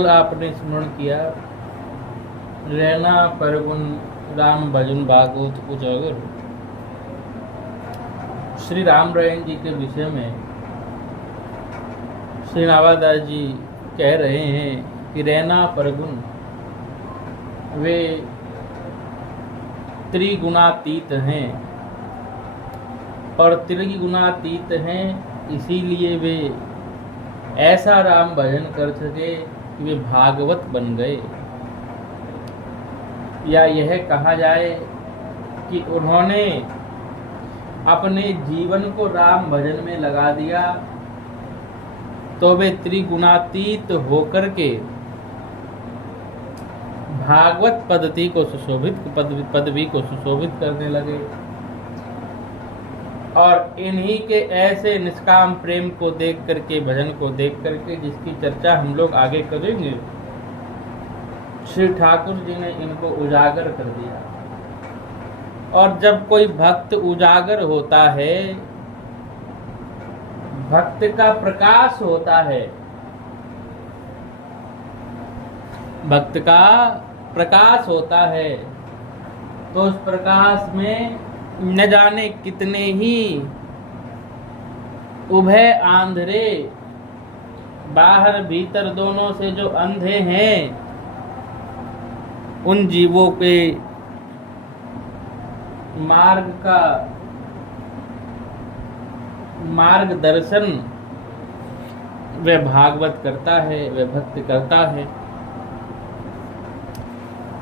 आपने स्मरण किया रहना परगुन राम भजन भागवत उजागर। श्री राम रैन जी के विषय में श्री नावादास जी कह रहे हैं कि रहना परगुन वे त्रिगुणातीत हैं और त्रिगुणातीत हैं, इसीलिए वे ऐसा राम भजन कर सके कि वे भागवत बन गए। या यह कहा जाए कि उन्होंने अपने जीवन को राम भजन में लगा दिया, तो वे त्रिगुणातीत होकर के भागवत पद्धति को पदवी को सुशोभित करने लगे। और इन्हीं के ऐसे निष्काम प्रेम को देख करके, भजन को देख करके, जिसकी चर्चा हम लोग आगे करेंगे, श्री ठाकुर जी ने इनको उजागर कर दिया। और जब कोई भक्त उजागर होता है, भक्त का प्रकाश होता है, भक्त का प्रकाश होता है, तो उस प्रकाश में न जाने कितने ही उभय आंधरे, बाहर भीतर दोनों से जो अंधे हैं, उन जीवों के मार्ग का मार्गदर्शन वह भागवत करता है, वह भक्त करता है।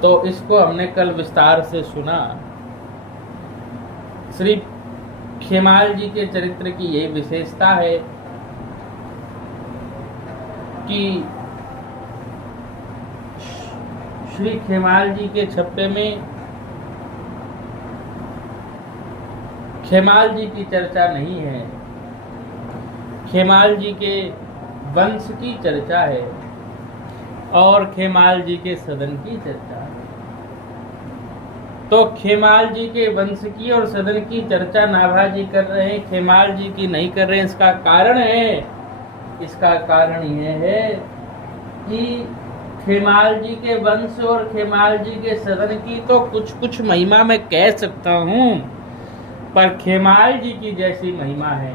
तो इसको हमने कल विस्तार से सुना। श्री खेमाल जी के चरित्र की यही विशेषता है कि श्री खेमाल जी के छप्पे में खेमाल जी की चर्चा नहीं है, खेमाल जी के वंश की चर्चा है और खेमाल जी के सदन की चर्चा है। तो खेमाल जी के वंश की और सदन की चर्चा नाभाजी कर रहे हैं, खेमाल जी की नहीं कर रहे हैं। इसका कारण है, इसका कारण यह है कि खेमाल जी के वंश और खेमाल जी के सदन की तो कुछ कुछ महिमा मैं कह सकता हूँ, पर खेमाल जी की जैसी महिमा है,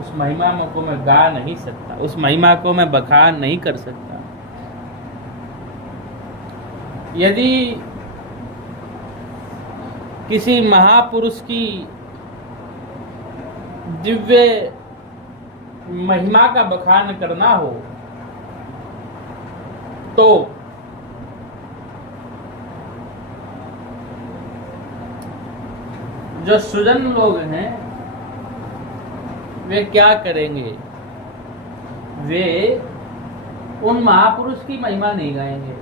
उस महिमा को मैं गा नहीं सकता, उस महिमा को मैं बखान नहीं कर सकता। यदि किसी महापुरुष की दिव्य महिमा का बखान करना हो, तो जो सुजन लोग हैं वे क्या करेंगे? वे उन महापुरुष की महिमा नहीं गाएंगे,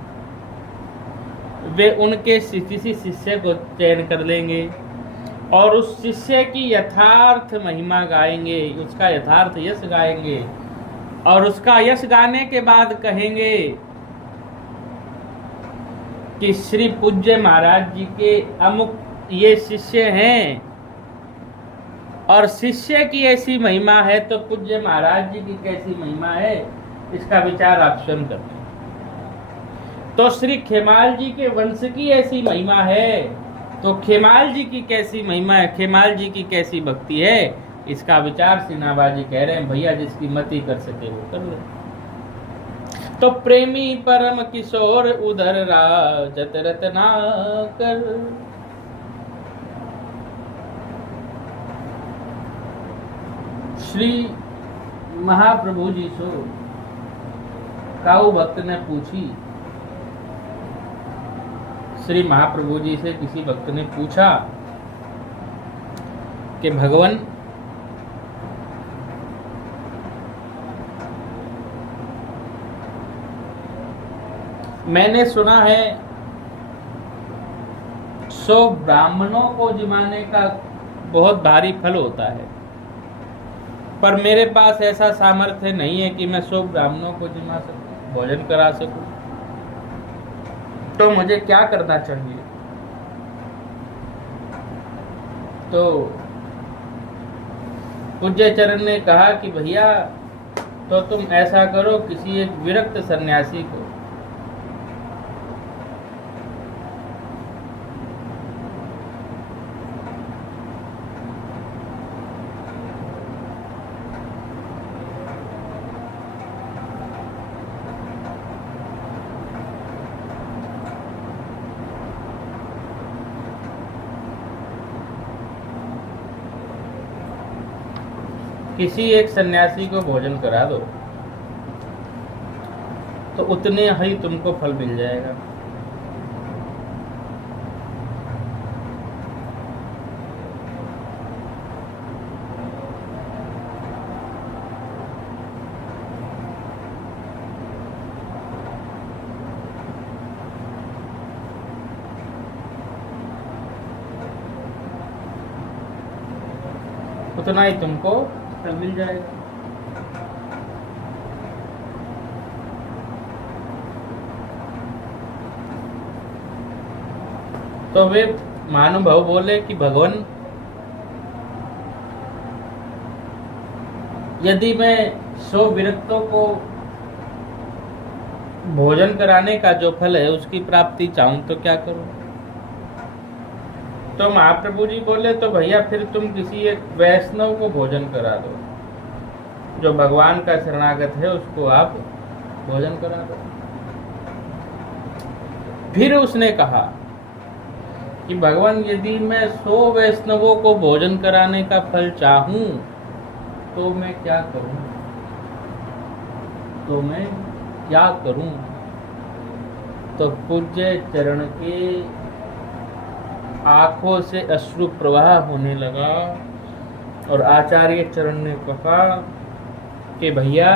वे उनके किसी शिष्य को चयन कर लेंगे और उस शिष्य की यथार्थ महिमा गाएंगे, उसका यथार्थ यश गाएंगे। और उसका यश गाने के बाद कहेंगे कि श्री पूज्य महाराज जी के अमुक ये शिष्य हैं, और शिष्य की ऐसी महिमा है तो पूज्य महाराज जी की कैसी महिमा है, इसका विचार आप स्वयं करते हैं। तो श्री खेमाल जी के वंश की ऐसी महिमा है तो खेमाल जी की कैसी महिमा है, खेमाल जी की कैसी भक्ति है, इसका विचार श्री नाभाजी कह रहे हैं। भैया जिसकी मति कर सके वो कर ले। तो प्रेमी परम किशोर उधर राजत रत्नाकर, श्री महाप्रभु जी सो काऊ भक्त ने पूछी, श्री महाप्रभु जी से किसी भक्त ने पूछा कि भगवान, मैंने सुना है 100 ब्राह्मणों को जिमाने का बहुत भारी फल होता है, पर मेरे पास ऐसा सामर्थ्य नहीं है कि मैं 100 ब्राह्मणों को जिमा सकूं, भोजन करा सकूं। तो मुझे क्या करना चाहिए? तो पूज्य चरण ने कहा कि भैया तो तुम ऐसा करो, किसी एक विरक्त सन्यासी को किसी एक सन्यासी को भोजन करा दो तो उतने ही तुमको फल मिल जाएगा। उतना ही तुमको फल मिल जाएगा। तो वे महानुभाव बोले कि भगवान, यदि मैं 100 विरक्तों को भोजन कराने का जो फल है उसकी प्राप्ति चाहूं तो क्या करूं? तो महाप्रभु जी बोले, तो भैया फिर तुम किसी एक वैष्णव को भोजन करा दो, जो भगवान का शरणागत है उसको आप भोजन करा दो। फिर उसने कहा कि भगवान, यदि मैं 100 वैष्णवों को भोजन कराने का फल चाहूं तो मैं क्या करूं? तो पूज्य चरण के आंखों से अश्रु प्रवाह होने लगा और आचार्य चरण ने कहा कि भैया,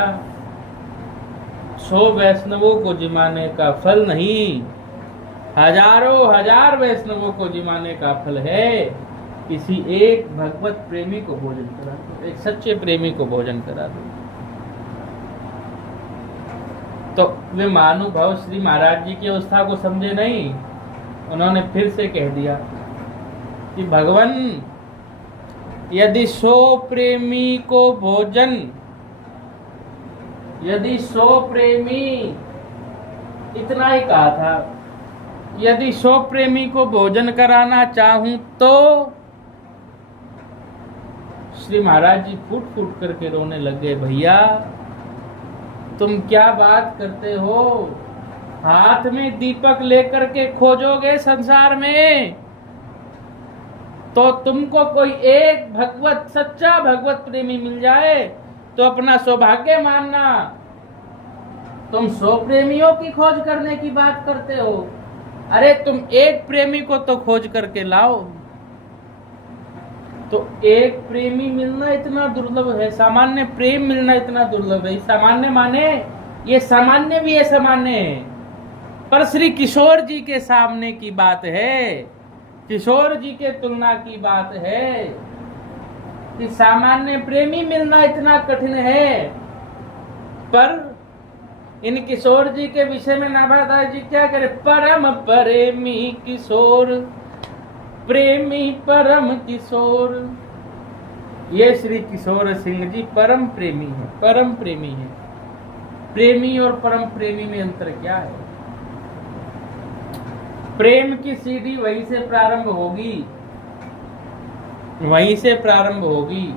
100 वैष्णवों को जिमाने का फल नहीं, हजारों हजार वैष्णवों को जिमाने का फल है किसी एक भगवत प्रेमी को भोजन करा दो, एक सच्चे प्रेमी को भोजन करा दो। तो वे महानुभाव श्री महाराज जी की अवस्था को समझे नहीं। उन्होंने फिर से कह दिया कि भगवान, यदि 100 प्रेमी को भोजन, यदि 100 प्रेमी, इतना ही कहा था, यदि 100 प्रेमी को भोजन कराना चाहूं तो श्री महाराज जी फूट फूट करके रोने लग गए। भैया, तुम क्या बात करते हो? हाथ में दीपक लेकर के खोजोगे संसार में तो तुमको कोई एक भगवत, सच्चा भगवत प्रेमी मिल जाए तो अपना सौभाग्य मानना। तुम 100 प्रेमियों की खोज करने की बात करते हो। अरे तुम एक प्रेमी को तो खोज करके लाओ। तो एक प्रेमी मिलना इतना दुर्लभ है, सामान्य प्रेम मिलना इतना दुर्लभ है। सामान्य माने ये सामान्य भी है, सामान्य है, पर श्री किशोर जी के सामने की बात है, किशोर जी के तुलना की बात है कि सामान्य प्रेमी मिलना इतना कठिन है। पर इन किशोर जी के विषय में नाभादास जी क्या करे? परम प्रेमी किशोर, प्रेमी परम किशोर। ये श्री किशोर सिंह जी परम प्रेमी है, परम प्रेमी है। प्रेमी और परम प्रेमी में अंतर क्या है? प्रेम की सीढ़ी वहीं से प्रारंभ होगी, वहीं से प्रारंभ होगी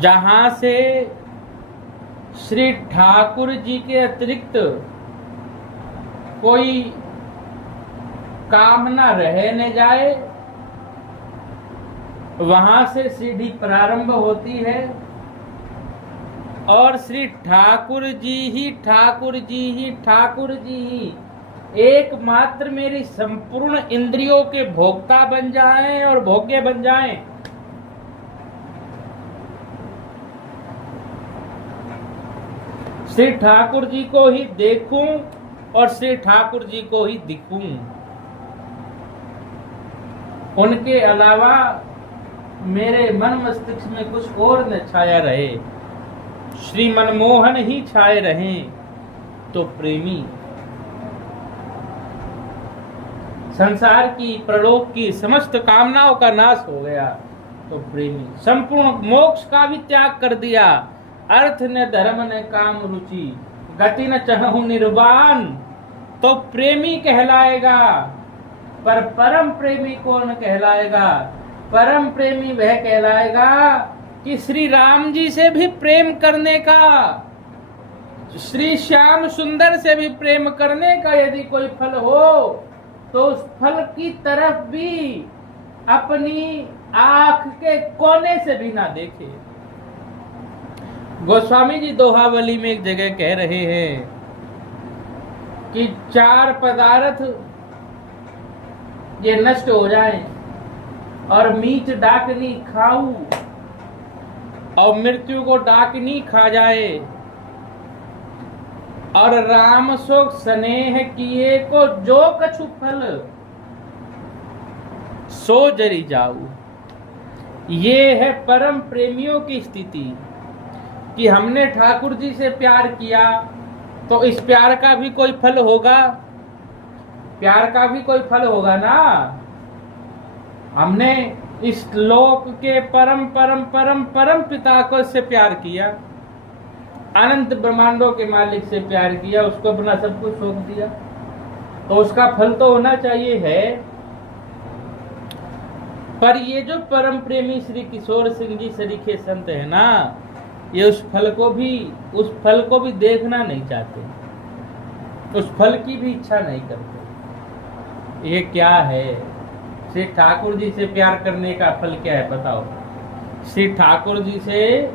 जहां से श्री ठाकुर जी के अतिरिक्त कोई कामना रह न जाए, वहां से सीढ़ी प्रारंभ होती है। और श्री ठाकुर जी ही, ठाकुर जी ही, ठाकुर जी ही एकमात्र मेरी संपूर्ण इंद्रियों के भोक्ता बन जाएं और भोग्य बन जाएं। श्री ठाकुर जी को ही देखूं और श्री ठाकुर जी को ही दिखूं, उनके अलावा मेरे मन मस्तिष्क में कुछ और न छाया रहे, श्री मनमोहन ही छाए रहें तो प्रेमी। संसार की, प्रलोक की समस्त कामनाओं का नाश हो गया तो प्रेमी। संपूर्ण मोक्ष का भी त्याग कर दिया, अर्थ न धर्म न काम रुचि, गति न चाहूं निर्वाण, तो प्रेमी कहलाएगा। पर परम प्रेमी कौन कहलाएगा? परम प्रेमी वह कहलाएगा कि श्री राम जी से भी प्रेम करने का, श्री श्याम सुंदर से भी प्रेम करने का यदि कोई फल हो तो उस फल की तरफ भी अपनी आंख के कोने से भी ना देखे। गोस्वामी जी दोहावली में एक जगह कह रहे हैं कि 4 पदार्थ ये नष्ट हो जाए और मीठ डाकनी खाऊं और मृत्यु को डाकनी खा जाए और राम शोक स्नेह किए को जो कछु फल सो जरी जाऊ। ये है परम प्रेमियों की स्थिति कि हमने ठाकुर जी से प्यार किया तो इस प्यार का भी कोई फल होगा, प्यार का भी कोई फल होगा ना। हमने इस लोक के परम परम परम परम पिता को से प्यार किया, अनंत ब्रह्मांडों के मालिक से प्यार किया, उसको अपना सब कुछ सौंप दिया, तो उसका फल तो होना चाहिए है। पर ये जो परम प्रेमी श्री किशोर सिंह जी सरीखे संत है ना, ये उस फल को भी देखना नहीं चाहते, उस फल की भी इच्छा नहीं करते। ये क्या है? श्री ठाकुर जी से प्यार करने का फल क्या है बताओ? श्री ठाकुर जी से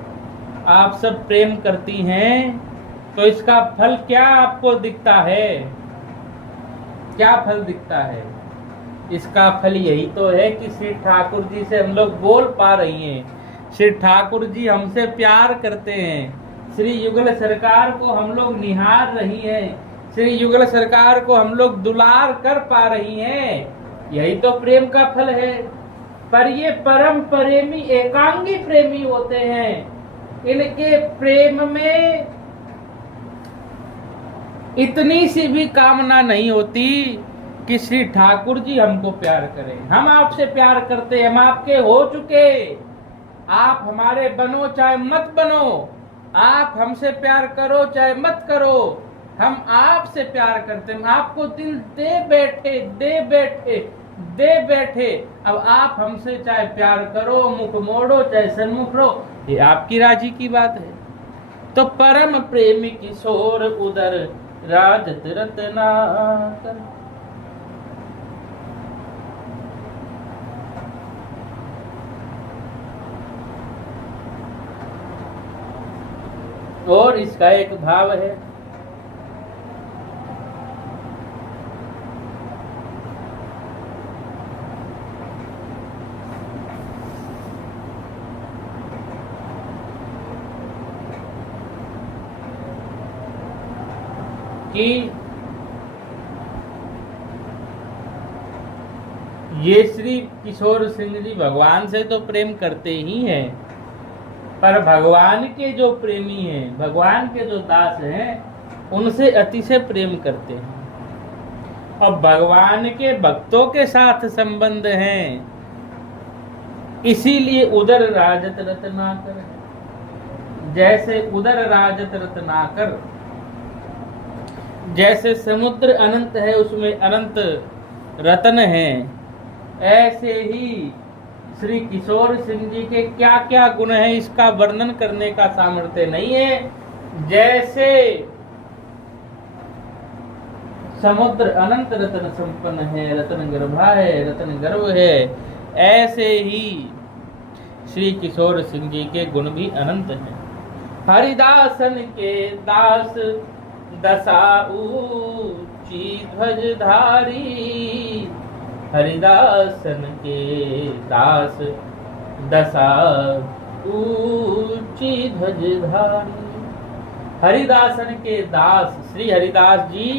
आप सब प्रेम करती हैं तो इसका फल क्या आपको दिखता है? क्या फल दिखता है? इसका फल यही तो है कि श्री ठाकुर जी से हम लोग बोल पा रही हैं, श्री ठाकुर जी हमसे प्यार करते हैं, श्री युगल सरकार को हम लोग निहार रही हैं, श्री युगल सरकार को हम लोग दुलार कर पा रही हैं। यही तो प्रेम का फल है। पर ये परम प्रेमी एकांगी प्रेमी होते हैं, इनके प्रेम में इतनी सी भी कामना नहीं होती कि श्री ठाकुर जी हमको प्यार करें। हम आपसे प्यार करते, हम आपके हो चुके, आप हमारे बनो चाहे मत बनो, आप हमसे प्यार करो चाहे मत करो, हम आपसे प्यार करते, हम आपको दिल दे बैठे। अब आप हमसे चाहे प्यार करो, मुख मोड़ो चाहे सन्मुख रहो, ये आपकी राजी की बात है। तो परम प्रेमी किशोर उदर राजत रत्नाकर। और इसका एक भाव है, कि ये श्री किशोर सिंह जी भगवान से तो प्रेम करते ही हैं, पर भगवान के जो प्रेमी हैं, भगवान के जो दास हैं, उनसे अतिशय प्रेम करते हैं और भगवान के भक्तों के साथ संबंध हैं। इसीलिए उदर राजत रत्नाकर, जैसे उदर राजत रत्नाकर, जैसे समुद्र अनंत है उसमें अनंत रत्न हैं, ऐसे ही श्री किशोर सिंह जी के क्या क्या गुण हैं इसका वर्णन करने का सामर्थ्य नहीं है। जैसे समुद्र अनंत रत्न संपन्न है, रत्न गर्भा है, रत्न गर्भ है, ऐसे ही श्री किशोर सिंह जी के गुण भी अनंत हैं। हरिदासन के दास दशा ऊंची ध्वजधारी, हरिदासन के दास दशा ऊंची ध्वजधारी। हरिदासन के दास श्री हरिदास जी,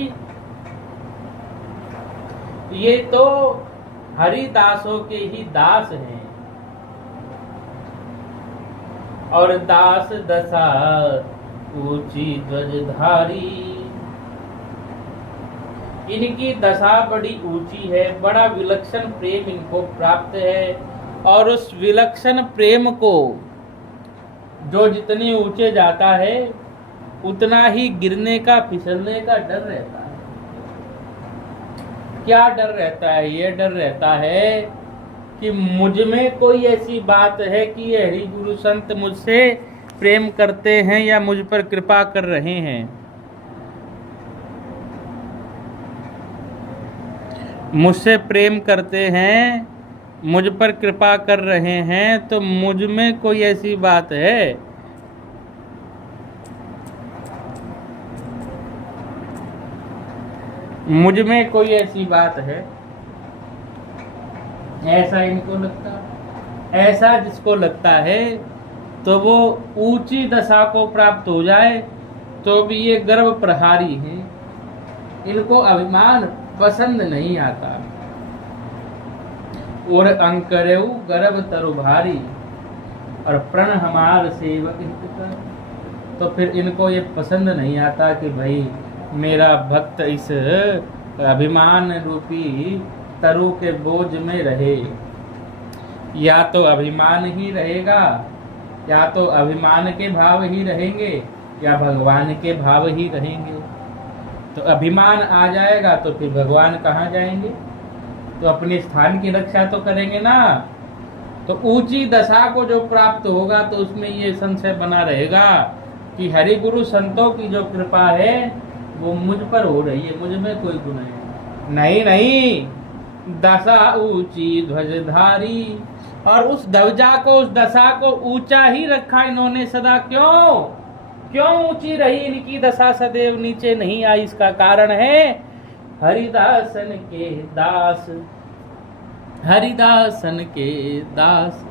ये तो हरिदासों के ही दास हैं और दास दशा ऊंची ध्वजधारी। इनकी दशा बड़ी ऊंची है, बड़ा विलक्षण प्रेम इनको प्राप्त है और उस विलक्षण प्रेम को जो जितने ऊंचे जाता है उतना ही गिरने का, फिसलने का डर रहता है। क्या डर रहता है? ये डर रहता है कि मुझ में कोई ऐसी बात है कि ये हरि गुरु संत मुझसे प्रेम करते हैं या मुझ पर कृपा कर रहे हैं, मुझसे प्रेम करते हैं मुझ पर कृपा कर रहे हैं, तो मुझ में कोई ऐसी बात है? मुझ में कोई ऐसी बात है? ऐसा इनको लगता। ऐसा जिसको लगता है तो वो ऊंची दशा को प्राप्त हो जाए तो भी ये गर्व प्रहारी है। इनको अभिमान पसंद नहीं आता। और अंकरेऊ गर्भ तरु भारी, और प्रण हमार सेवक हित कर। तो फिर इनको ये पसंद नहीं आता कि भाई मेरा भक्त इस अभिमान रूपी तरु के बोझ में रहे। या तो अभिमान ही रहेगा, या तो अभिमान के भाव ही रहेंगे, या भगवान के भाव ही रहेंगे। तो अभिमान आ जाएगा तो फिर भगवान कहाँ जाएंगे? तो अपने स्थान की रक्षा तो करेंगे ना। तो ऊंची दशा को जो प्राप्त होगा तो उसमें ये संशय बना रहेगा कि हरि गुरु संतों की जो कृपा है वो मुझ पर हो रही है, मुझ में कोई गुण है। नहीं नहीं, दशा ऊंची ध्वजधारी, और उस ध्वजा को, उस दशा को ऊंचा ही रखा इन्होंने सदा। क्यों ऊंची रही इनकी दशा, सदैव नीचे नहीं आई? इसका कारण है हरिदासन के दास, हरिदासन के दास।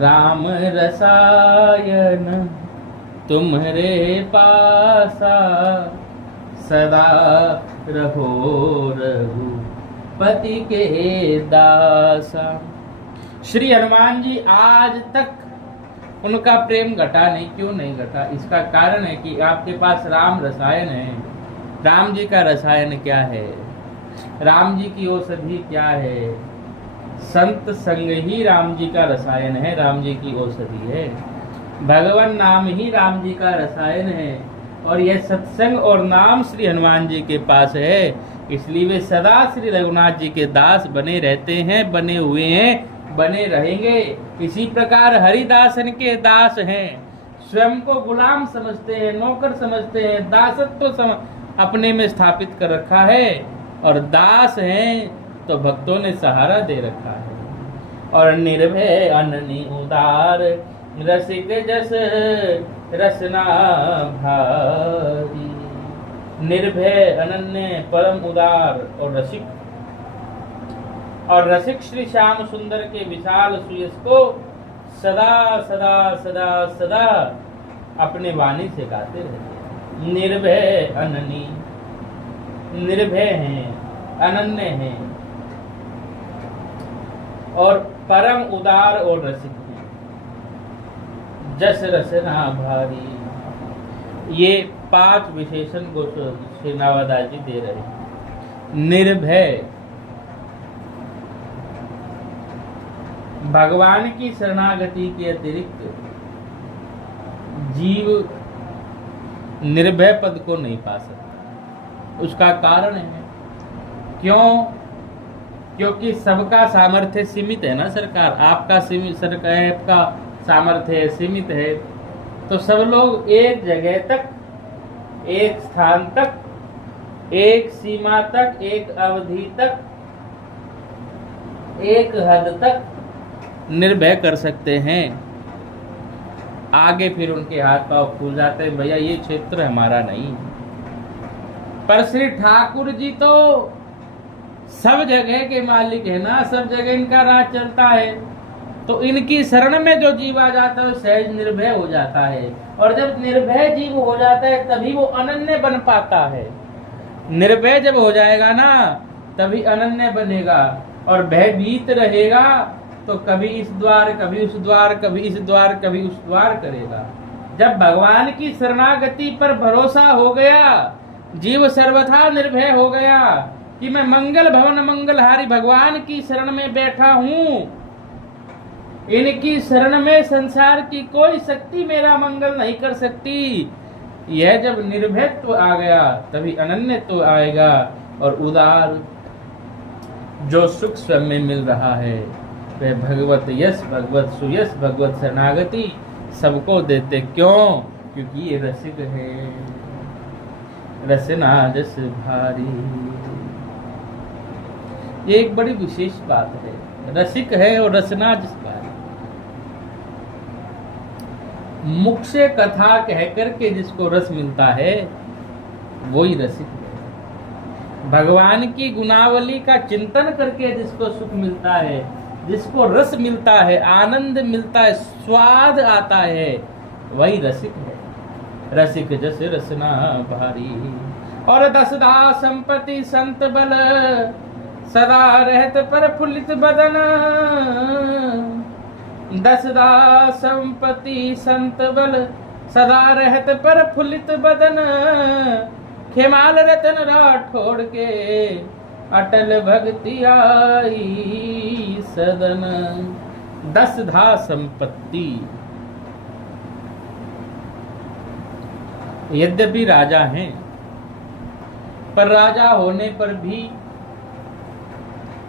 राम रसायन तुम्हारे पासा, सदा रहो रघुपति के दासा। श्री हनुमान जी आज तक उनका प्रेम घटा नहीं। क्यों नहीं घटा? इसका कारण है कि आपके पास राम रसायन है। राम जी का रसायन क्या है? राम जी की औषधि क्या है? संत संग ही राम जी का रसायन है, राम जी की औषधि है। भगवान नाम ही राम जी का रसायन है। और यह सत्संग और नाम श्री हनुमान जी के पास है, इसलिए वे सदा श्री रघुनाथ जी के दास बने रहते हैं, बने हुए हैं, बने रहेंगे। इसी प्रकार हरिदासन के दास हैं। स्वयं को गुलाम समझते हैं, नौकर समझते हैं, दासत्व अपने में स्थापित कर रखा है। और दास हैं तो भक्तों ने सहारा दे रखा है। और निर्भय अनन्य उदार, रसिक जस रसना भारी। निर्भय, अनन्य, परम उदार और रसिक। और रसिक श्री श्याम सुंदर के विशाल सुयश को सदा सदा सदा सदा अपने वाणी से गाते रहते हैं। निर्भय अनन्य, निर्भय हैं, अनन्य हैं, और परम उदार और रसिक हैं। जस रसना भारी, ये 5 विशेषण को श्री नावादास जी दे रहे हैं। निर्भय, भगवान की शरणागति के अतिरिक्त जीव निर्भय पद को नहीं पा सकता। उसका कारण है, क्यों? क्योंकि सबका सामर्थ्य सीमित है ना सरकार। आपका सीमित, सरकार का सामर्थ्य सीमित है। तो सब लोग एक जगह तक, एक स्थान तक, एक सीमा तक, एक अवधि तक, एक हद तक निर्भय कर सकते हैं। आगे फिर उनके हाथ पांव फूल जाते हैं, भैया ये क्षेत्र हमारा नहीं। पर श्री ठाकुर जी तो सब जगह के मालिक है ना, सब जगह इनका राज चलता है। तो इनकी शरण में जो जीव आ जाता है सहज निर्भय हो जाता है। और जब निर्भय जीव हो जाता है तभी वो अनन्य बन पाता है। निर्भय जब हो जाएगा ना तभी अनन्य बनेगा। और भयभीत रहेगा तो कभी इस द्वार, कभी उस द्वार, कभी इस द्वार, कभी उस द्वार करेगा। जब भगवान की शरणागति पर भरोसा हो गया, जीव सर्वथा निर्भय हो गया कि मैं मंगल भवन मंगलहारी भगवान की शरण में बैठा हूं। इनकी शरण में संसार की कोई शक्ति मेरा मंगल नहीं कर सकती। यह जब निर्भयत्व आ गया तभी अनन्यत्व आएगा। और उदार जो सुख स्वयं में मिल रहा है वह भगवत यश, भगवत सुयश, भगवत शरणागति सबको देते। क्यों? क्योंकि ये रसिक है। रसना जस भारी, ये एक बड़ी विशेष बात है। रसिक है और रसना जिसका है, मुख से कथा कह करके जिसको रस मिलता है वही रसिक है। भगवान की गुणावली का चिंतन करके जिसको सुख मिलता है, जिसको रस मिलता है, आनंद मिलता है, स्वाद आता है, वही रसिक है। रसिक जस रसना भारी और दसदा संपत्ति संत बल, सदा रहत प्रफुल्लित बदन। दसदा संपत्ति संत बल, सदा रहत प्रफुल्लित बदन। खेमाल रतन राठौड़ के अटल भक्ति आई सदन। दसधा संपत्ति, यद्यपि राजा हैं, पर राजा होने पर भी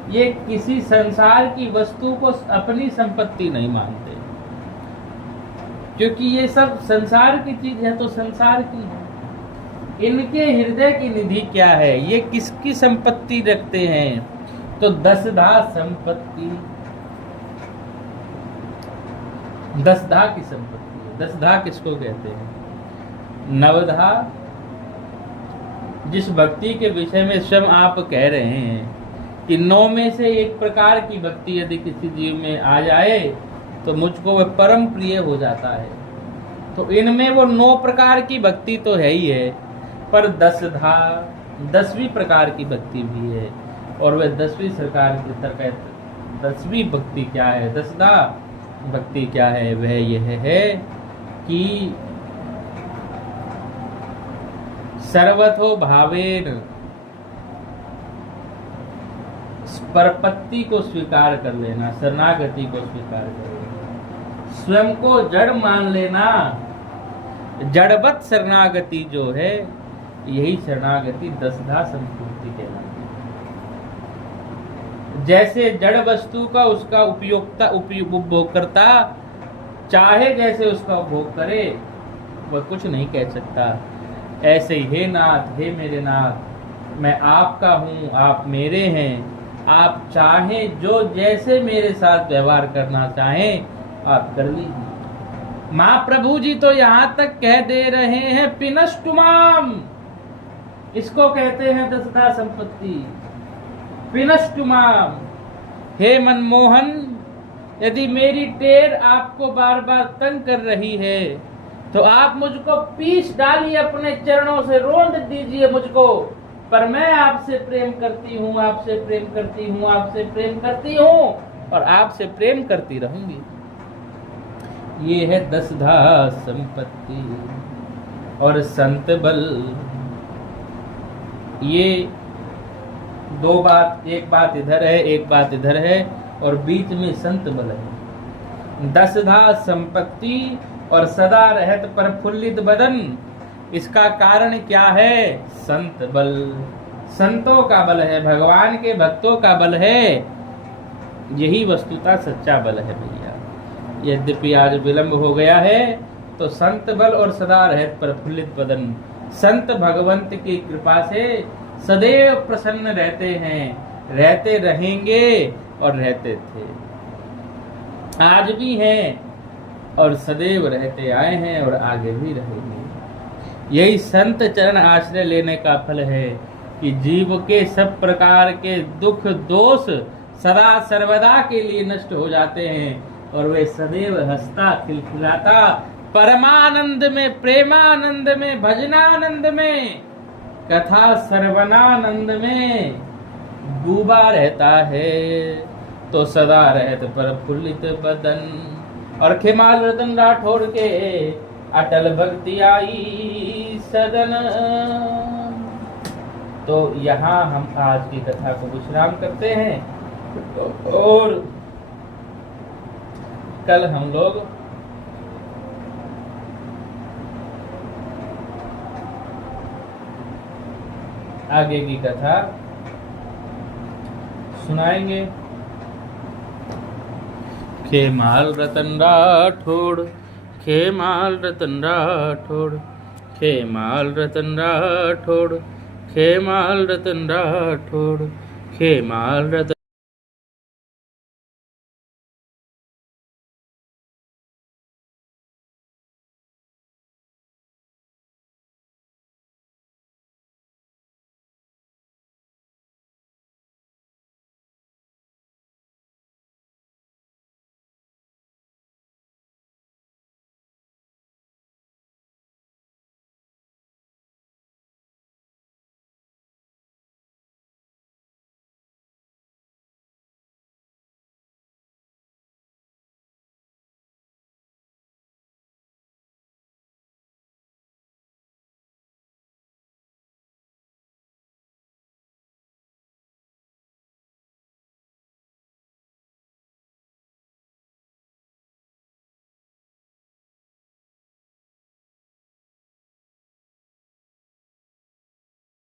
ये किसी संसार की वस्तु को अपनी संपत्ति नहीं मानते, क्योंकि ये सब संसार की चीज है तो संसार की है। इनके हृदय की निधि क्या है, ये किसकी संपत्ति रखते हैं? तो दसधा संपत्ति, दसधा की संपत्ति है। दसधा किसको कहते हैं? नवधा, जिस भक्ति के विषय में स्वयं आप कह रहे हैं कि 9 में से एक प्रकार की भक्ति यदि किसी जीव में आ जाए तो मुझको वह परम प्रिय हो जाता है। तो इनमें वो 9 प्रकार की भक्ति तो है ही है, पर दसधा 10वीं प्रकार की भक्ति भी है। और वह 10वीं सरकार की तरह 10वीं भक्ति क्या है? दसधा भक्ति क्या है? वह यह है कि सर्वतो भावेन, परपत्ति को स्वीकार कर लेना, शरणागति को स्वीकार कर लेना, स्वयं को जड़ मान लेना। जड़वत शरणागति जो है, यही शरणागति दसधा संपूर्ति कहलाती है। जैसे जड़ वस्तु का उसका उपभोक्ता चाहे जैसे उसका उपभोग करे, वह कुछ नहीं कह सकता। ऐसे ही हे नाथ, हे मेरे नाथ, मैं आपका हूँ, आप मेरे हैं। आप चाहें जो जैसे मेरे साथ व्यवहार करना चाहें आप कर लीजिए। माँ प्रभु जी तो यहाँ तक कह दे रहे हैं पिनष्टुमाम, इसको कहते हैं दसधा संपत्ति। पिनष्टुमाम, हे मनमोहन, यदि मेरी टेर आपको बार बार तंग कर रही है तो आप मुझको पीस डालिए, अपने चरणों से रोंद दीजिए मुझको, पर मैं आपसे प्रेम करती हूँ, आपसे प्रेम करती हूँ, आपसे प्रेम करती हूँ और आपसे प्रेम करती रहूंगी। ये है दसधा संपत्ति। और संत बल, ये 2 बात, एक बात इधर है, एक बात इधर है, और बीच में संत बल है। दसधा संपत्ति और सदा रहत प्रफुल्लित बदन, इसका कारण क्या है? संत बल, संतों का बल है, भगवान के भक्तों का बल है। यही वस्तुतः सच्चा बल है भैया। यद्यपि आज विलंब हो गया है, तो संत बल और सदा रहत प्रफुल्लित बदन, संत भगवंत की कृपा से सदैव प्रसन्न रहते हैं, रहते रहेंगे और रहते थे, आज भी हैं और सदैव रहते आए हैं और आगे भी रहेंगे। यही संत चरण आश्रय लेने का फल है कि जीव के सब प्रकार के दुख दोष सदा सर्वदा के लिए नष्ट हो जाते हैं और वे सदैव हंसता खिलखिलाता परमानंद में, प्रेमानंद में, भजनानंद में, कथा सर्वनानंद में डूबा रहता है। तो सदा रहत प्रफुल्लित बदन और खेमाल रतन राठौड़ के अटल भक्ति आई सदन। तो यहाँ हम आज की कथा को विश्राम करते हैं और कल हम लोग आगे की कथा सुनाएंगे। खेमाल रतन राठौड़, खेमाल रतन राठौड़, खेमाल रतन राठौड़, खेमाल रतन राठौड़, खेमाल रत